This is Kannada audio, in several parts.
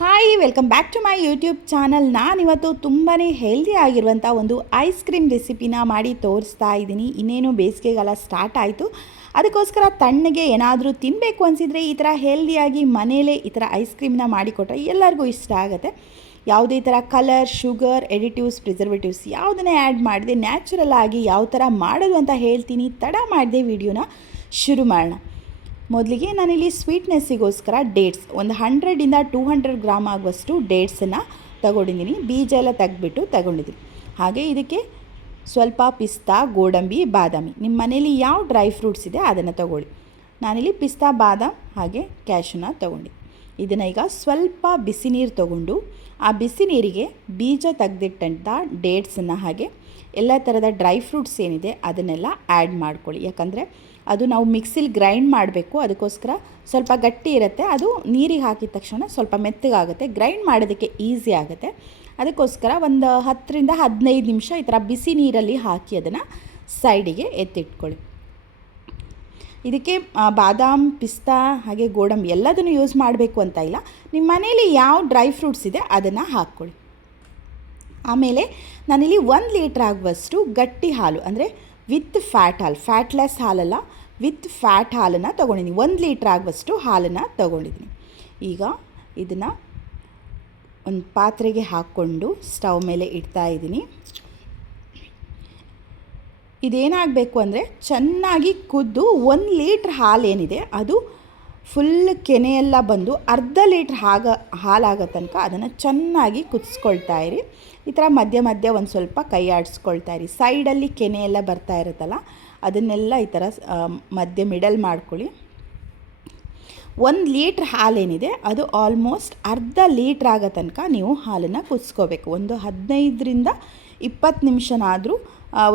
Hi welcome back to my YouTube channel. ನಾನಿವತ್ತು ತುಂಬಾ ಹೆಲ್ದಿ ಆಗಿರುವಂಥ ಒಂದು ಐಸ್ ಕ್ರೀಮ್ ರೆಸಿಪಿನ ಮಾಡಿ ತೋರಿಸ್ತಾ ಇದ್ದೀನಿ. ಇನ್ನೇನು ಬೇಸಿಗೆಗಾಲ ಸ್ಟಾರ್ಟ್ ಆಯಿತು, ಅದಕ್ಕೋಸ್ಕರ ತಣ್ಣಗೆ ಏನಾದರೂ ತಿನ್ನಬೇಕು ಅನಿಸಿದರೆ ಈ ಥರ ಹೆಲ್ದಿಯಾಗಿ ಮನೆಯಲ್ಲೇ ಈ ಥರ ಐಸ್ ಕ್ರೀಮ್ನ ಮಾಡಿಕೊಟ್ರೆ ಎಲ್ಲರಿಗೂ ಇಷ್ಟ ಆಗುತ್ತೆ. ಯಾವುದೇ ಥರ ಕಲರ್, ಶುಗರ್, ಎಡಿಟಿವ್ಸ್, ಪ್ರಿಸರ್ವೇಟಿವ್ಸ್ ಯಾವುದನ್ನೇ ಆ್ಯಡ್ ಮಾಡಿದೆ ನ್ಯಾಚುರಲ್ ಆಗಿ ಯಾವ ಥರ ಮಾಡೋದು ಅಂತ ಹೇಳ್ತೀನಿ. ತಡ ಮಾಡಿದೆ ವಿಡಿಯೋನ ಶುರು ಮಾಡೋಣ. ಮೊದಲಿಗೆ ನಾನಿಲ್ಲಿ ಸ್ವೀಟ್ನೆಸ್ಸಿಗೋಸ್ಕರ ಡೇಟ್ಸ್ ಒಂದು 100ಇಂದ 200 ಗ್ರಾಮ್ ಆಗುವಷ್ಟು ಡೇಟ್ಸನ್ನು ತಗೊಂಡಿದ್ದೀನಿ. ಬೀಜ ಎಲ್ಲ ತೆಗೆದ್ಬಿಟ್ಟು ತಗೊಂಡಿದ್ದೀನಿ. ಹಾಗೆ ಇದಕ್ಕೆ ಸ್ವಲ್ಪ ಪಿಸ್ತಾ, ಗೋಡಂಬಿ, ಬಾದಾಮಿ, ನಿಮ್ಮ ಮನೇಲಿ ಯಾವ ಡ್ರೈ ಫ್ರೂಟ್ಸ್ ಇದೆ ಅದನ್ನು ತಗೊಳ್ಳಿ. ನಾನಿಲ್ಲಿ ಪಿಸ್ತಾ, ಬಾದಾಮ್ ಹಾಗೆ ಕ್ಯಾಶುನ ತೊಗೊಂಡು ಇದನ್ನು ಈಗ ಸ್ವಲ್ಪ ಬಿಸಿ ನೀರು ತೊಗೊಂಡು ಆ ಬಿಸಿ ನೀರಿಗೆ ಬೀಜ ತೆಗೆದಿಟ್ಟಂಥ ಡೇಟ್ಸನ್ನು ಹಾಗೆ ಎಲ್ಲ ಥರದ ಡ್ರೈ ಫ್ರೂಟ್ಸ್ ಏನಿದೆ ಅದನ್ನೆಲ್ಲ ಆ್ಯಡ್ ಮಾಡ್ಕೊಳ್ಳಿ. ಯಾಕಂದರೆ ಅದು ನಾವು ಮಿಕ್ಸಿಲಿ ಗ್ರೈಂಡ್ ಮಾಡಬೇಕು, ಅದಕ್ಕೋಸ್ಕರ ಸ್ವಲ್ಪ ಗಟ್ಟಿ ಇರುತ್ತೆ. ಅದು ನೀರಿಗೆ ಹಾಕಿದ ತಕ್ಷಣ ಸ್ವಲ್ಪ ಮೆತ್ತಗಾಗುತ್ತೆ, ಗ್ರೈಂಡ್ ಮಾಡೋದಕ್ಕೆ ಈಸಿ ಆಗುತ್ತೆ. ಅದಕ್ಕೋಸ್ಕರ ಒಂದು 10ರಿಂದ 15 ನಿಮಿಷ ಈ ಥರ ಬಿಸಿ ನೀರಲ್ಲಿ ಹಾಕಿ ಅದನ್ನು ಸೈಡಿಗೆ ಎತ್ತಿಟ್ಕೊಳ್ಳಿ. ಇದಕ್ಕೆ ಬಾದಾಮ್, ಪಿಸ್ತಾ ಹಾಗೆ ಗೋಡಂಬಿ ಎಲ್ಲದನ್ನು ಯೂಸ್ ಮಾಡಬೇಕು ಅಂತ ಇಲ್ಲ. ನಿಮ್ಮ ಮನೇಲಿ ಯಾವ ಡ್ರೈ ಫ್ರೂಟ್ಸ್ ಇದೆ ಅದನ್ನು ಹಾಕ್ಕೊಳ್ಳಿ. ಆಮೇಲೆ ನಾನಿಲ್ಲಿ 1 ಲೀಟ್ರ್ ಆಗುವಷ್ಟು ಗಟ್ಟಿ ಹಾಲು, ಅಂದರೆ ವಿತ್ ಫ್ಯಾಟ್ ಹಾಲು, ಫ್ಯಾಟ್ಲೆಸ್ ಹಾಲಲ್ಲ, ವಿತ್ ಫ್ಯಾಟ್ ಹಾಲನ್ನು ತೊಗೊಂಡಿದ್ದೀನಿ. 1 ಲೀಟ್ರ್ ಆಗುವಷ್ಟು ಹಾಲನ್ನು ತೊಗೊಂಡಿದ್ದೀನಿ. ಈಗ ಇದನ್ನು ಒಂದು ಪಾತ್ರೆಗೆ ಹಾಕ್ಕೊಂಡು ಸ್ಟವ್ ಮೇಲೆ ಇಡ್ತಾ ಇದ್ದೀನಿ. ಇದೇನಾಗಬೇಕು ಅಂದರೆ ಚೆನ್ನಾಗಿ ಕುದ್ದು 1 ಲೀಟ್ರ್ ಹಾಲೇನಿದೆ ಅದು ಫುಲ್ ಕೆನೆಯೆಲ್ಲ ಬಂದು ಅರ್ಧ ಲೀಟ್ರ್ ಹಾಲಾಗೋ ತನಕ ಅದನ್ನು ಚೆನ್ನಾಗಿ ಕುದಿಸ್ಕೊಳ್ತಾ ಇರಿ. ಈ ಥರ ಮಧ್ಯ ಮಧ್ಯ ಒಂದು ಸ್ವಲ್ಪ ಕೈ ಆಡಿಸ್ಕೊಳ್ತಾ ಇರಿ. ಸೈಡಲ್ಲಿ ಕೆನೆಯೆಲ್ಲ ಬರ್ತಾ ಇರುತ್ತಲ್ಲ ಅದನ್ನೆಲ್ಲ ಈ ಥರ ಮಧ್ಯ ಮಿಡಲ್ ಮಾಡ್ಕೊಳ್ಳಿ. 1 ಲೀಟ್ರ್ ಹಾಲೇನಿದೆ ಅದು ಆಲ್ಮೋಸ್ಟ್ ಅರ್ಧ ಲೀಟ್ರ್ ಆಗೋ ತನಕ ನೀವು ಹಾಲನ್ನು ಕುದಿಸ್ಕೋಬೇಕು. ಒಂದು 15ರಿಂದ 20 ನಿಮಿಷನಾದರೂ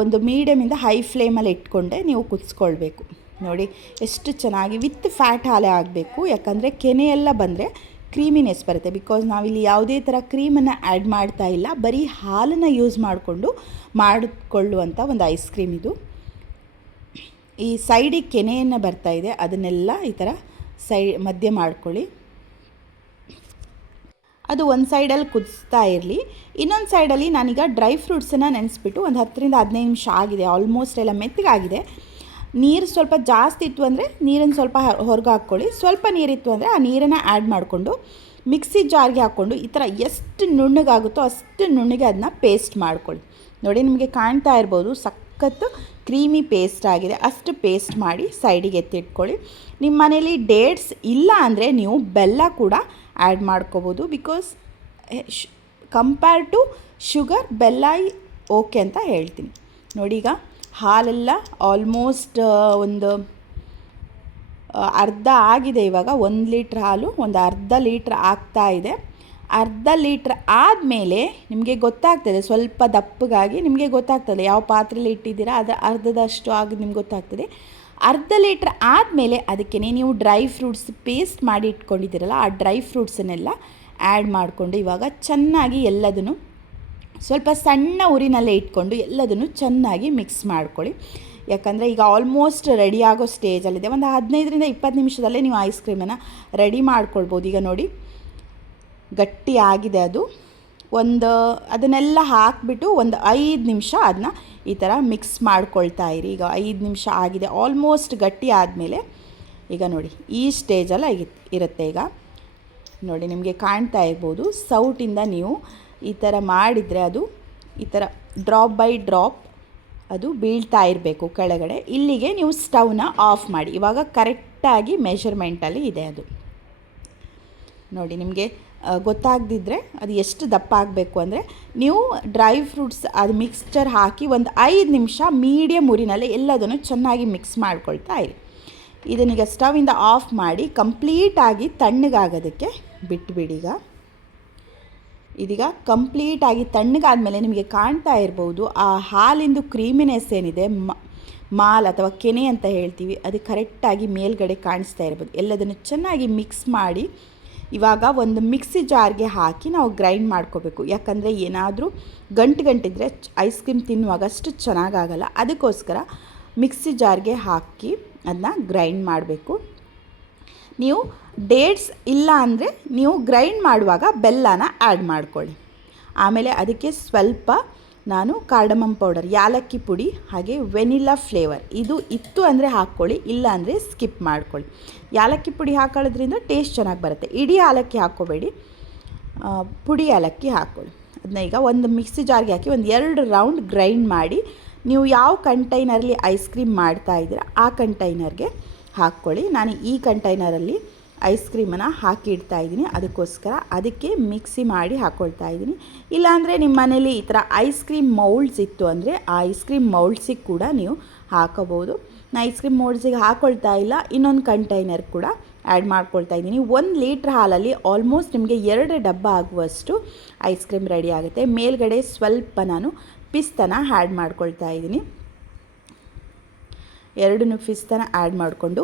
ಒಂದು ಮೀಡಿಯಮಿಂದ ಹೈ ಫ್ಲೇಮಲ್ಲಿ ಇಟ್ಕೊಂಡೆ ನೀವು ಕುದಿಸ್ಕೊಳ್ಬೇಕು. ನೋಡಿ ಎಷ್ಟು ಚೆನ್ನಾಗಿ ವಿತ್ ಫ್ಯಾಟ್ ಹಾಲೇ ಆಗಬೇಕು. ಯಾಕಂದರೆ ಕೆನೆಯೆಲ್ಲ ಬಂದರೆ ಕ್ರೀಮಿನೆಸ್ ಬರುತ್ತೆ. ಬಿಕಾಸ್ ನಾವಿಲ್ಲಿ ಯಾವುದೇ ಥರ ಕ್ರೀಮನ್ನು ಆ್ಯಡ್ ಮಾಡ್ತಾ ಇಲ್ಲ, ಬರೀ ಹಾಲನ್ನು ಯೂಸ್ ಮಾಡಿಕೊಳ್ಳುವಂಥ ಒಂದು ಐಸ್ ಕ್ರೀಮ್ ಇದು. ಈ ಸೈಡಿಗೆ ಕೆನೆಯನ್ನು ಬರ್ತಾಯಿದೆ ಅದನ್ನೆಲ್ಲ ಈ ಥರ ಮಧ್ಯ ಮಾಡ್ಕೊಳ್ಳಿ. ಅದು ಒಂದು ಸೈಡಲ್ಲಿ ಕುದಿಸ್ತಾ ಇರಲಿ. ಇನ್ನೊಂದು ಸೈಡಲ್ಲಿ ನಾನೀಗ ಡ್ರೈ ಫ್ರೂಟ್ಸನ್ನು ನೆನೆಸ್ಬಿಟ್ಟು ಒಂದು 10ರಿಂದ 15 ನಿಮಿಷ ಆಗಿದೆ. ಆಲ್ಮೋಸ್ಟ್ ಎಲ್ಲ ಮೆತ್ತಗಾಗಿದೆ. ನೀರು ಸ್ವಲ್ಪ ಜಾಸ್ತಿ ಇತ್ತು ಅಂದರೆ ನೀರನ್ನು ಸ್ವಲ್ಪ ಹೊರಗೆ ಹಾಕ್ಕೊಳ್ಳಿ. ಸ್ವಲ್ಪ ನೀರಿತ್ತು ಅಂದರೆ ಆ ನೀರನ್ನು ಆ್ಯಡ್ ಮಾಡಿಕೊಂಡು ಮಿಕ್ಸಿ ಜಾರ್ಗೆ ಹಾಕ್ಕೊಂಡು ಈ ಥರ ಎಷ್ಟು ನುಣ್ಣಗಾಗುತ್ತೋ ಅಷ್ಟು ನುಣ್ಣಗೆ ಅದನ್ನ ಪೇಸ್ಟ್ ಮಾಡ್ಕೊಳ್ಳಿ. ನೋಡಿ ನಿಮಗೆ ಕಾಣ್ತಾ ಇರ್ಬೋದು, ಸಖತ್ತು ಕ್ರೀಮಿ ಪೇಸ್ಟ್ ಆಗಿದೆ. ಅಷ್ಟು ಪೇಸ್ಟ್ ಮಾಡಿ ಸೈಡಿಗೆ ಎತ್ತಿಟ್ಕೊಳ್ಳಿ. ನಿಮ್ಮ ಮನೇಲಿ ಡೇಟ್ಸ್ ಇಲ್ಲ ಅಂದರೆ ನೀವು ಬೆಲ್ಲ ಕೂಡ ಆ್ಯಡ್ ಮಾಡ್ಕೋಬೋದು. ಬಿಕಾಸ್ ಕಂಪೇರ್ ಟು ಶುಗರ್ ಬೆಲ್ಲ ಓಕೆ ಅಂತ ಹೇಳ್ತೀನಿ. ನೋಡಿ ಈಗ ಹಾಲೆಲ್ಲ ಆಲ್ಮೋಸ್ಟ್ ಒಂದು ಅರ್ಧ ಆಗಿದೆ. ಇವಾಗ 1 ಲೀಟ್ರ್ ಹಾಲು ಒಂದು ಅರ್ಧ ಲೀಟ್ರ್ ಆಗ್ತಾ ಇದೆ. ಅರ್ಧ ಲೀಟ್ರ್ ಆದಮೇಲೆ ನಿಮಗೆ ಗೊತ್ತಾಗ್ತದೆ, ಸ್ವಲ್ಪ ದಪ್ಪಗಾಗಿ ನಿಮಗೆ ಗೊತ್ತಾಗ್ತದೆ ಯಾವ ಪಾತ್ರೆಯಲ್ಲಿ ಇಟ್ಟಿದ್ದೀರಾ ಅದರ ಅರ್ಧದಷ್ಟು ಆಗಿ ನಿಮ್ಗೆ ಗೊತ್ತಾಗ್ತದೆ. ಅರ್ಧ ಲೀಟ್ರ್ ಆದಮೇಲೆ ಅದಕ್ಕೆ ನೀವು ಡ್ರೈ ಫ್ರೂಟ್ಸ್ ಪೇಸ್ಟ್ ಮಾಡಿ ಇಟ್ಕೊಂಡಿದ್ದೀರಲ್ಲ ಆ ಡ್ರೈ ಫ್ರೂಟ್ಸನ್ನೆಲ್ಲ ಆ್ಯಡ್ ಮಾಡಿಕೊಂಡು ಇವಾಗ ಚೆನ್ನಾಗಿ ಎಲ್ಲದನ್ನು ಸ್ವಲ್ಪ ಸಣ್ಣ ಉರಿನಲ್ಲೇ ಇಟ್ಕೊಂಡು ಎಲ್ಲದನ್ನು ಚೆನ್ನಾಗಿ ಮಿಕ್ಸ್ ಮಾಡ್ಕೊಳ್ಳಿ. ಯಾಕಂದರೆ ಈಗ ಆಲ್ಮೋಸ್ಟ್ ರೆಡಿ ಆಗೋ ಸ್ಟೇಜಲ್ಲಿದೆ. ಒಂದು 15ರಿಂದ 20 ನಿಮಿಷದಲ್ಲೇ ನೀವು ಐಸ್ ಕ್ರೀಮನ್ನು ರೆಡಿ ಮಾಡ್ಕೊಳ್ಬೋದು. ಈಗ ನೋಡಿ ಗಟ್ಟಿ ಆಗಿದೆ ಅದು. ಅದನ್ನೆಲ್ಲ ಹಾಕಿಬಿಟ್ಟು ಒಂದು 5 ನಿಮಿಷ ಅದನ್ನ ಈ ಥರ ಮಿಕ್ಸ್ ಮಾಡ್ಕೊಳ್ತಾ ಇರಿ. ಈಗ 5 ನಿಮಿಷ ಆಗಿದೆ, ಆಲ್ಮೋಸ್ಟ್ ಗಟ್ಟಿ ಆದಮೇಲೆ ಈಗ ನೋಡಿ ಈ ಸ್ಟೇಜಲ್ಲಿ ಇರುತ್ತೆ. ಈಗ ನೋಡಿ ನಿಮಗೆ ಕಾಣ್ತಾ ಇರ್ಬೋದು, ಸೌಟಿಂದ ನೀವು ಈ ಥರ ಮಾಡಿದರೆ ಅದು ಈ ಥರ ಡ್ರಾಪ್ ಬೈ ಡ್ರಾಪ್ ಅದು ಬೀಳ್ತಾ ಇರಬೇಕು ಕೆಳಗಡೆ. ಇಲ್ಲಿಗೆ ನೀವು ಸ್ಟವ್ನ ಆಫ್ ಮಾಡಿ. ಇವಾಗ ಕರೆಕ್ಟಾಗಿ ಮೆಷರ್ಮೆಂಟಲ್ಲಿ ಇದೆ ಅದು. ನೋಡಿ ನಿಮಗೆ ಗೊತ್ತಾಗದಿದ್ದರೆ ಅದು ಎಷ್ಟು ದಪ್ಪ ಆಗಬೇಕು ಅಂದರೆ ನೀವು ಡ್ರೈ ಫ್ರೂಟ್ಸ್ ಅದು ಮಿಕ್ಸ್ಚರ್ ಹಾಕಿ ಒಂದು 5 ನಿಮಿಷ ಮೀಡಿಯಮ್ ಉರಿನಲ್ಲಿ ಎಲ್ಲದನ್ನು ಚೆನ್ನಾಗಿ ಮಿಕ್ಸ್ ಮಾಡ್ಕೊಳ್ತಾ ಇರಿ. ಇದನ್ನೀಗ ಸ್ಟವಿಂದ ಆಫ್ ಮಾಡಿ ಕಂಪ್ಲೀಟಾಗಿ ತಣ್ಣಗಾಗೋದಕ್ಕೆ ಬಿಟ್ಬಿಡಿ. ಇದೀಗ ಕಂಪ್ಲೀಟಾಗಿ ತಣ್ಣಗಾದಮೇಲೆ ನಿಮಗೆ ಕಾಣ್ತಾ ಇರ್ಬೋದು ಆ ಹಾಲಿಂದು ಕ್ರೀಮಿನೆಸ್ ಏನಿದೆ, ಮಾಲ್ ಅಥವಾ ಕೆನೆ ಅಂತ ಹೇಳ್ತೀವಿ, ಅದು ಕರೆಕ್ಟಾಗಿ ಮೇಲ್ಗಡೆ ಕಾಣಿಸ್ತಾ ಇರ್ಬೋದು. ಎಲ್ಲದನ್ನು ಚೆನ್ನಾಗಿ ಮಿಕ್ಸ್ ಮಾಡಿ ಇವಾಗ ಒಂದು ಮಿಕ್ಸಿ ಜಾರ್ಗೆ ಹಾಕಿ ನಾವು ಗ್ರೈಂಡ್ ಮಾಡ್ಕೋಬೇಕು. ಯಾಕಂದರೆ ಏನಾದರೂ ಗಂಟಿದ್ರೆ ಐಸ್ ಕ್ರೀಮ್ ತಿನ್ನುವಾಗ ಅಷ್ಟು ಚೆನ್ನಾಗಾಗಲ್ಲ. ಅದಕ್ಕೋಸ್ಕರ ಮಿಕ್ಸಿ ಜಾರ್ಗೆ ಹಾಕಿ ಅದನ್ನ ಗ್ರೈಂಡ್ ಮಾಡಬೇಕು. ನೀವು ಡೇಟ್ಸ್ ಇಲ್ಲ ಅಂದರೆ ನೀವು ಗ್ರೈಂಡ್ ಮಾಡುವಾಗ ಬೆಲ್ಲನ ಆ್ಯಡ್ ಮಾಡ್ಕೊಳ್ಳಿ. ಆಮೇಲೆ ಅದಕ್ಕೆ ಸ್ವಲ್ಪ ನಾನು ಕಾರ್ಡಮಮ್ ಪೌಡರ್, ಯಾಲಕ್ಕಿ ಪುಡಿ, ಹಾಗೆ ವೆನಿಲಾ ಫ್ಲೇವರ್ ಇದು ಇತ್ತು ಅಂದರೆ ಹಾಕ್ಕೊಳ್ಳಿ, ಇಲ್ಲ ಅಂದರೆ ಸ್ಕಿಪ್ ಮಾಡ್ಕೊಳ್ಳಿ. ಯಾಲಕ್ಕಿ ಪುಡಿ ಹಾಕೊಳ್ಳೋದ್ರಿಂದ ಟೇಸ್ಟ್ ಚೆನ್ನಾಗಿ ಬರುತ್ತೆ. ಇಡೀ ಏಲಕ್ಕಿ ಹಾಕ್ಕೋಬೇಡಿ, ಪುಡಿ ಏಲಕ್ಕಿ ಹಾಕ್ಕೊಳ್ಳಿ. ಅದನ್ನ ಈಗ ಒಂದು ಮಿಕ್ಸಿ ಜಾರ್ಗೆ ಹಾಕಿ ಒಂದು 2 ರೌಂಡ್ ಗ್ರೈಂಡ್ ಮಾಡಿ ನೀವು ಯಾವ ಕಂಟೈನರಲ್ಲಿ ಐಸ್ ಕ್ರೀಮ್ ಮಾಡ್ತಾ ಇದ್ದೀರಾ ಆ ಕಂಟೈನರ್ಗೆ ಹಾಕ್ಕೊಳ್ಳಿ. ನಾನು ಈ ಕಂಟೈನರಲ್ಲಿ ಐಸ್ ಕ್ರೀಮನ್ನು ಹಾಕಿ ಇಡ್ತಾ ಇದ್ದೀನಿ, ಅದಕ್ಕೋಸ್ಕರ ಅದಕ್ಕೆ ಮಿಕ್ಸಿ ಮಾಡಿ ಹಾಕ್ಕೊಳ್ತಾ ಇದ್ದೀನಿ. ಇಲ್ಲಾಂದರೆ ನಿಮ್ಮ ಮನೇಲಿ ಈ ಥರ ಐಸ್ ಕ್ರೀಮ್ ಮೌಲ್ಡ್ಸ್ ಇತ್ತು ಅಂದರೆ ಆ ಐಸ್ ಕ್ರೀಮ್ ಮೌಲ್ಡ್ಸಿಗೆ ಕೂಡ ನೀವು ಹಾಕೋಬೋದು. ನಾನು ಐಸ್ ಕ್ರೀಮ್ ಮೌಲ್ಡ್ಸಿಗೆ ಹಾಕ್ಕೊಳ್ತಾ ಇಲ್ಲ, ಇನ್ನೊಂದು ಕಂಟೈನರ್ ಕೂಡ ಆ್ಯಡ್ ಮಾಡ್ಕೊಳ್ತಾ ಇದ್ದೀನಿ. 1 ಲೀಟ್ರ್ ಹಾಲಲ್ಲಿ ಆಲ್ಮೋಸ್ಟ್ ನಿಮಗೆ 2 ಡಬ್ಬ ಆಗುವಷ್ಟು ಐಸ್ ಕ್ರೀಮ್ ರೆಡಿ ಆಗುತ್ತೆ. ಮೇಲ್ಗಡೆ ಸ್ವಲ್ಪ ನಾನು ಪಿಸ್ತನ ಆ್ಯಡ್ ಮಾಡ್ಕೊಳ್ತಾ ಇದ್ದೀನಿ. 2 ಪಿಸ್ತನ ಆ್ಯಡ್ ಮಾಡಿಕೊಂಡು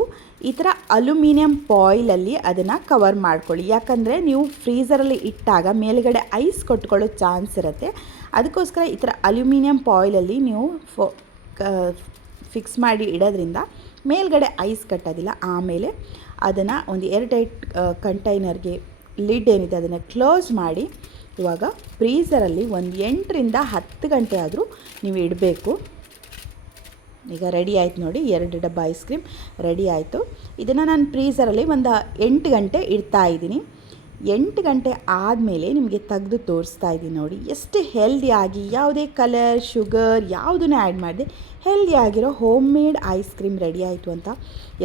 ಈ ಥರ ಅಲ್ಯೂಮಿನಿಯಂ ಫಾಯಿಲಲ್ಲಿ ಅದನ್ನು ಕವರ್ ಮಾಡ್ಕೊಳ್ಳಿ. ಯಾಕಂದರೆ ನೀವು ಫ್ರೀಝರಲ್ಲಿ ಇಟ್ಟಾಗ ಮೇಲ್ಗಡೆ ಐಸ್ ಕೊಟ್ಕೊಳ್ಳೋ ಚಾನ್ಸ್ ಇರುತ್ತೆ. ಅದಕ್ಕೋಸ್ಕರ ಈ ಥರ ಅಲ್ಯೂಮಿನಿಯಂ ಫಾಯಿಲಲ್ಲಿ ನೀವು ಫಿಕ್ಸ್ ಮಾಡಿ ಇಡೋದ್ರಿಂದ ಮೇಲ್ಗಡೆ ಐಸ್ ಕಟ್ಟೋದಿಲ್ಲ. ಆಮೇಲೆ ಅದನ್ನು ಒಂದು ಏರ್ಟೈಟ್ ಕಂಟೈನರ್ಗೆ ಲಿಡ್ ಏನಿದೆ ಅದನ್ನು ಕ್ಲೋಸ್ ಮಾಡಿ ಇವಾಗ ಫ್ರೀಝರಲ್ಲಿ ಒಂದು 8 ರಿಂದ 10 ಗಂಟೆ ಆದರೂ ನೀವು ಇಡಬೇಕು. ಈಗ ರೆಡಿ ಆಯಿತು ನೋಡಿ, 2 ಡಬ್ಬ ಐಸ್ ಕ್ರೀಮ್ ರೆಡಿ ಆಯಿತು. ಇದನ್ನು ನಾನು ಫ್ರೀಝರಲ್ಲಿ ಒಂದು 8 ಗಂಟೆ ಇಡ್ತಾ ಇದ್ದೀನಿ. 8 ಗಂಟೆ ಆದಮೇಲೆ ನಿಮಗೆ ತೆಗೆದು ತೋರಿಸ್ತಾ ಇದ್ದೀನಿ ನೋಡಿ, ಎಷ್ಟು ಹೆಲ್ದಿಯಾಗಿ ಯಾವುದೇ ಕಲರ್ ಶುಗರ್ ಯಾವುದನ್ನು ಆ್ಯಡ್ ಮಾಡಿದೆ ಹೆಲ್ದಿಯಾಗಿರೋ home made ice cream ready ಆಯಿತು ಅಂತ.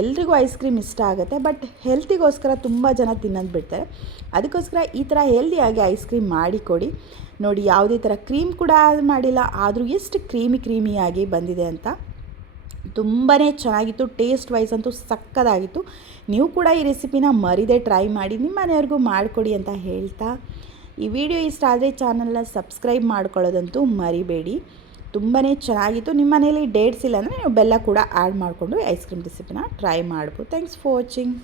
ಎಲ್ರಿಗೂ ಐಸ್ ಕ್ರೀಮ್ ಇಷ್ಟ ಆಗುತ್ತೆ, ಬಟ್ ಹೆಲ್ತಿಗೋಸ್ಕರ ತುಂಬ ಜನ ತಿನ್ನೋದು ಬಿಡ್ತಾರೆ. ಅದಕ್ಕೋಸ್ಕರ ಈ ಥರ ಹೆಲ್ದಿಯಾಗಿ ಐಸ್ ಕ್ರೀಮ್ ಮಾಡಿಕೊಡಿ. ನೋಡಿ, ಯಾವುದೇ ಥರ ಕ್ರೀಮ್ ಕೂಡ ಮಾಡಿಲ್ಲ, ಆದರೂ ಎಷ್ಟು ಕ್ರೀಮಿಯಾಗಿ ಬಂದಿದೆ ಅಂತ. ತುಂಬಾ ಚೆನ್ನಾಗಿತ್ತು, ಟೇಸ್ಟ್ ವೈಸ್ ಅಂತೂ ಸಕ್ಕತ್ತಾಗಿತ್ತು. ನೀವು ಕೂಡ ಈ ರೆಸಿಪಿನ ಮರಿದೇ ಟ್ರೈ ಮಾಡಿ ನಿಮ್ಮ ಮನೆಯವ್ರಿಗೂ ಮಾಡಿಕೊಡಿ ಅಂತ ಹೇಳ್ತಾ, ಈ ವಿಡಿಯೋ ಇಷ್ಟ ಆದರೆ ಚಾನಲ್ನ ಸಬ್ಸ್ಕ್ರೈಬ್ ಮಾಡ್ಕೊಳ್ಳೋದಂತೂ ಮರಿಬೇಡಿ. ತುಂಬಾ ಚೆನ್ನಾಗಿತ್ತು. ನಿಮ್ಮ ಮನೇಲಿ ಡೇಟ್ಸ್ ಇಲ್ಲ ಅಂದರೆ ನೀವು ಬೆಲ್ಲ ಕೂಡ ಆ್ಯಡ್ ಮಾಡಿಕೊಂಡು ಐಸ್ ಕ್ರೀಮ್ ರೆಸಿಪಿನ ಟ್ರೈ ಮಾಡ್ಬೋದು. Thanks for watching.